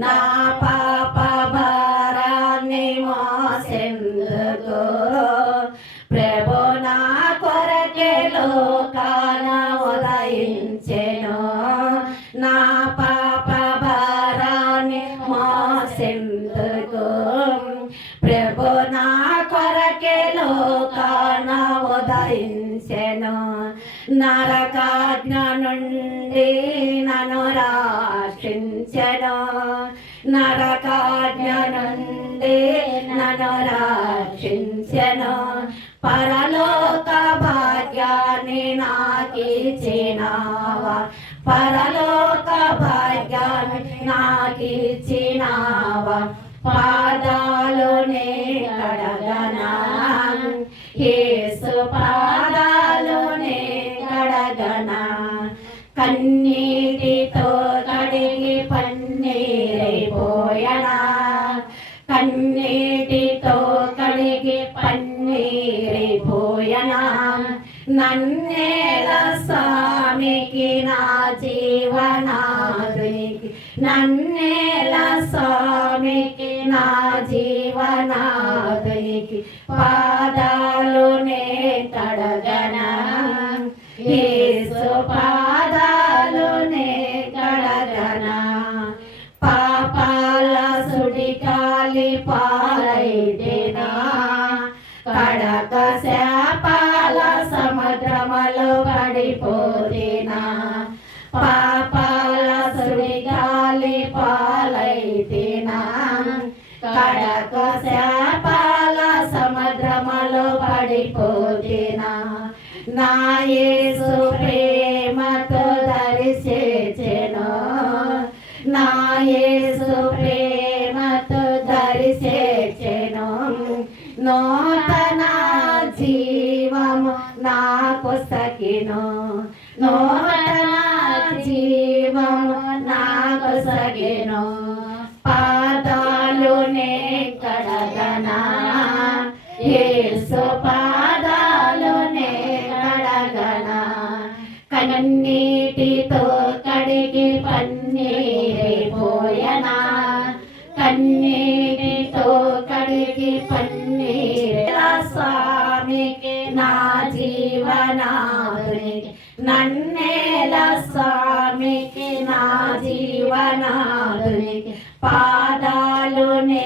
నా పాప భారాన్ని మోసెందుకు ప్రభు నా కొరకే లోకాన ఉదయించెను నా పాప భారాన్ని మోసెందుకు ప్రభు నా కొరకే లోకాన ఉదయించెను నరకాజ్ఞ నుండి నన్ను రక్షించెను నరకాజ్ఞ నుండి నన్ను రక్షించెను పరలోక భాగ్యాన్ని నాకిచ్చినావా పరలోక భాగ్యాన్ని నాకిచ్చినావా పాదాలు నే కడగనా యేసు పాదాలు నే కడగనా కన్నీటితో కడిగి పన్నీరైపోయనా కన్నీటితో కడిగి పన్నీరైపోయనా నన్నేల స్వామికి నా జీవనాదునికి నన్నేల స్వామికి నా జీవనాదునికి పాదాలు నే కడగనా యేసు పాదాలు నే కడగనా పాపాల సుడిగాలి పాలైతేనా కడక శాపాల సముద్రములో పడిపోతేనా పాపాల సుడిగాలి పాలైతేనా కడక శాపాల సముద్రములో పడిపోతేనా నా యేసు ప్రేమతో దరిచేచెను నా యేసు ప్రేమతో దరిచేచెను నూతన జీవము నాకు సకిను నూతన జీవము నాకు సకిను పాదాలు నే కడగనా యేసు పాదాలు నే కడగనా కన్నీటితో కడిగి పన్నీరైపోయనా కన్నీటితో కడిగి పన్నీరైపోయనా స్వామికి నా జీవనాదునికి నన్నేల స్వామికి నా జీవనాదునికి పాదాలు నే